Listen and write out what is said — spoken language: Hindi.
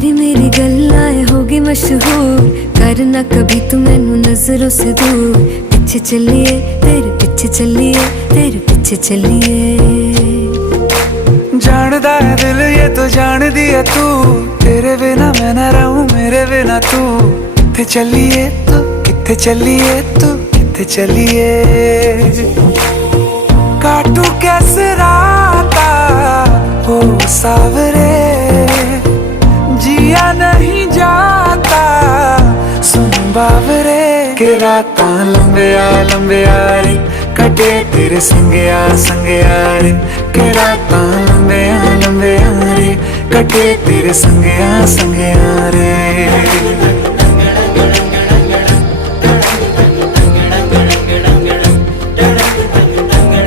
तेरी मेरी गल्लाएं होगी मशहूर, करना कभी तू मैनू नजरों से दूर। पीछे चलिए तेरे पीछे चलिए, तेरे पीछे चलिए। जानदा है दिल ये तो जान दिया तू, तेरे बिना मैं ना रहूं मेरे बिना तू। किथे चलिए तू, किथे चलिए तू, किथे चलिए। काटू कैसे राता हो सावरे, जिया नहीं जाता सुन बावरे। के राता लंबिया लंबिया रे, कटे तेरे संगया संगया रे। के राता लंबिया लंबिया रे, कटे तेरे संगया संगया रे।